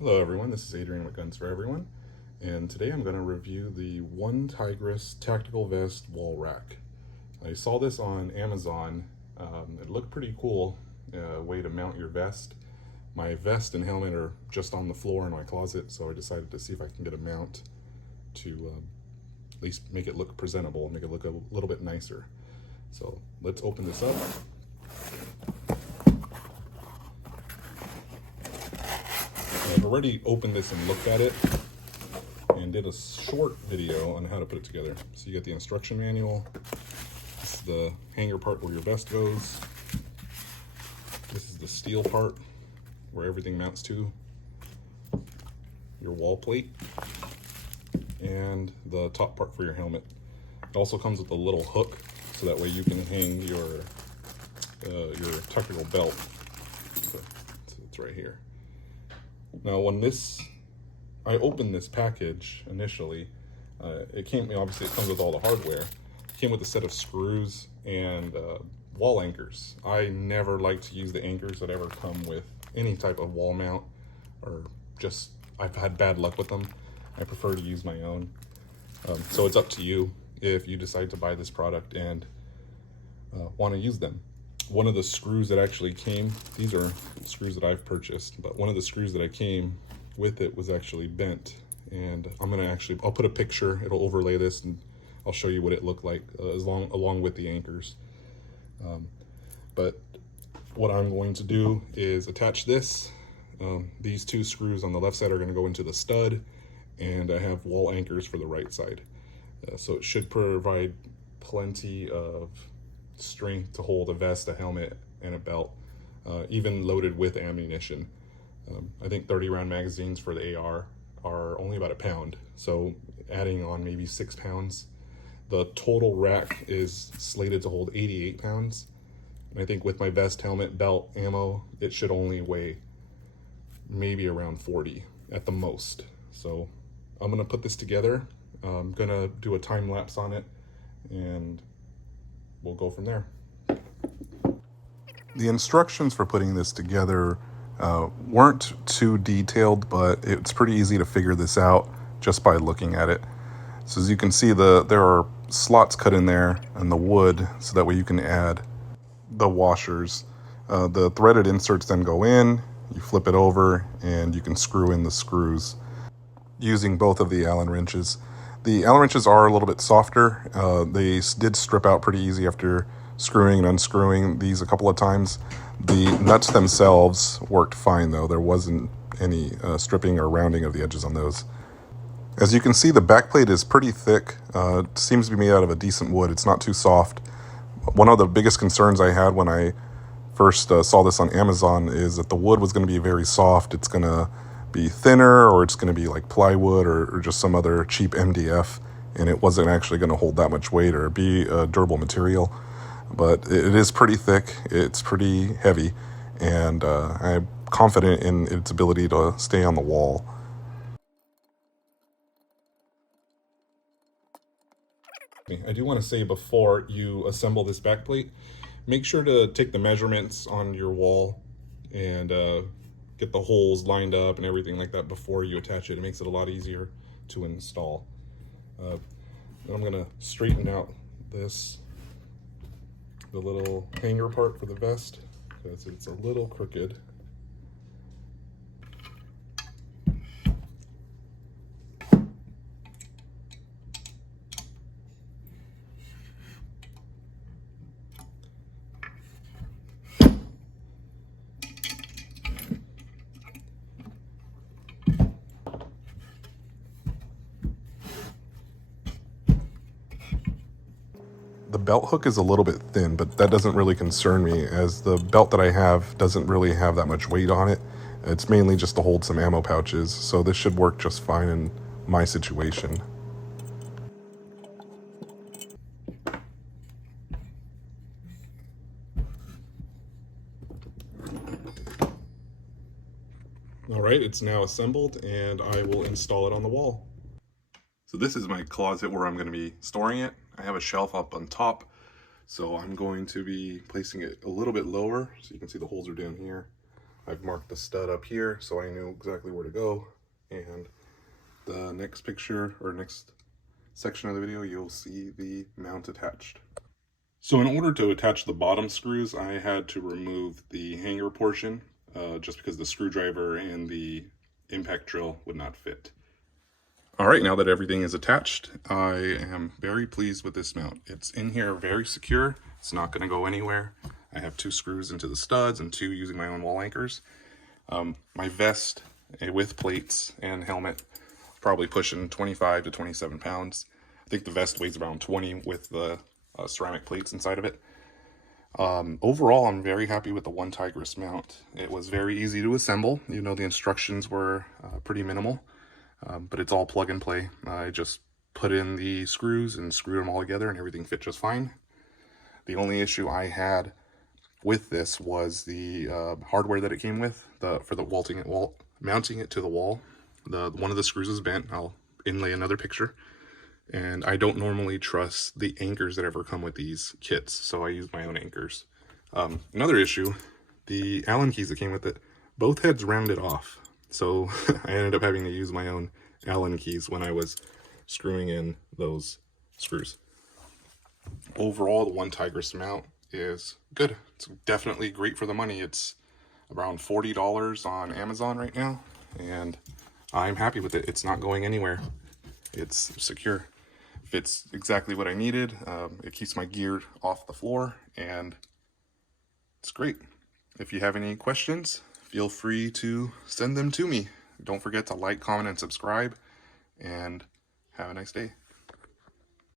Hello everyone, this is Adrian with Guns for Everyone, and today I'm going to review the One Tigris Tactical Vest Wall Rack. I saw this on Amazon. It looked pretty cool, way to mount your vest. My vest and helmet are just on the floor in my closet, so I decided to see if I can get a mount to at least make it look presentable, make it look a little bit nicer. So let's open this up. I've already opened this and looked at it and did a short video on how to put it together. So you get the instruction manual. This is the hanger part where your vest goes. This is the steel part where everything mounts to. Your wall plate. And the top part for your helmet. It also comes with a little hook so that way you can hang your tactical belt. So it's right here. Now when I opened this package initially, obviously it comes with all the hardware. It came with a set of screws and wall anchors. I never like to use the anchors that ever come with any type of wall mount, or just, I've had bad luck with them. I prefer to use my own. So it's up to you if you decide to buy this product and want to use them. One of the screws that actually came, these are screws that I've purchased, but one of the screws that I came with it was actually bent. And I'll put a picture, it'll overlay this, and I'll show you what it looked like along with the anchors. But what I'm going to do is attach this. These two screws on the left side are going to go into the stud, and I have wall anchors for the right side. So it should provide plenty of strength to hold a vest, a helmet, and a belt, even loaded with ammunition. I think 30 round magazines for the AR are only about a pound, so adding on maybe 6 pounds. The total rack is slated to hold 88 pounds, and I think with my vest, helmet, belt, ammo, it should only weigh maybe around 40 at the most. So I'm gonna put this together. I'm gonna do a time lapse on it, and we'll go from there. The instructions for putting this together weren't too detailed, but it's pretty easy to figure this out just by looking at it. So as you can see, there are slots cut in there in the wood, so that way you can add the washers. The threaded inserts then go in, you flip it over, and you can screw in the screws using both of the Allen wrenches. The Allen wrenches are a little bit softer. They did strip out pretty easy after screwing and unscrewing these a couple of times. The nuts themselves worked fine though. There wasn't any stripping or rounding of the edges on those. As you can see, the back plate is pretty thick. It seems to be made out of a decent wood. It's not too soft. One of the biggest concerns I had when I first saw this on Amazon is that the wood was going to be very soft. It's going to be thinner, or it's going to be like plywood or just some other cheap MDF, and it wasn't actually going to hold that much weight or be a durable material. But it is pretty thick, it's pretty heavy, and I'm confident in its ability to stay on the wall. I do want to say, before you assemble this back plate, make sure to take the measurements on your wall and get the holes lined up and everything like that before you attach it. It makes it a lot easier to install. Then I'm gonna straighten out the little hanger part for the vest, because it's a little crooked. The belt hook is a little bit thin, but that doesn't really concern me, as the belt that I have doesn't really have that much weight on it. It's mainly just to hold some ammo pouches, so this should work just fine in my situation. All right, it's now assembled, and I will install it on the wall. So this is my closet where I'm going to be storing it. I have a shelf up on top, so I'm going to be placing it a little bit lower, so you can see the holes are down here. I've marked the stud up here so I knew exactly where to go. And the next picture, or next section of the video, you'll see the mount attached. So in order to attach the bottom screws, I had to remove the hanger portion, just because the screwdriver and the impact drill would not fit. All right, now that everything is attached, I am very pleased with this mount. It's in here very secure. It's not going to go anywhere. I have 2 screws into the studs and 2 using my own wall anchors. My vest with plates and helmet, probably pushing 25 to 27 pounds. I think the vest weighs around 20 with the ceramic plates inside of it. Overall, I'm very happy with the One Tigress mount. It was very easy to assemble. You know, the instructions were pretty minimal. But it's all plug and play. I just put in the screws and screwed them all together and everything fit just fine. The only issue I had with this was the hardware that it came with for the mounting it to the wall. One of the screws is bent. I'll inlay another picture. And I don't normally trust the anchors that ever come with these kits, so I use my own anchors. Another issue, the Allen keys that came with it, both heads rounded off. So I ended up having to use my own Allen keys when I was screwing in those screws. Overall, the One Tigress mount is good. It's definitely great for the money. It's around $40 on Amazon right now, and I'm happy with it. It's not going anywhere. It's secure. Fits exactly what I needed. It keeps my gear off the floor, and it's great. If you have any questions, feel free to send them to me. Don't forget to like, comment, and subscribe, and have a nice day.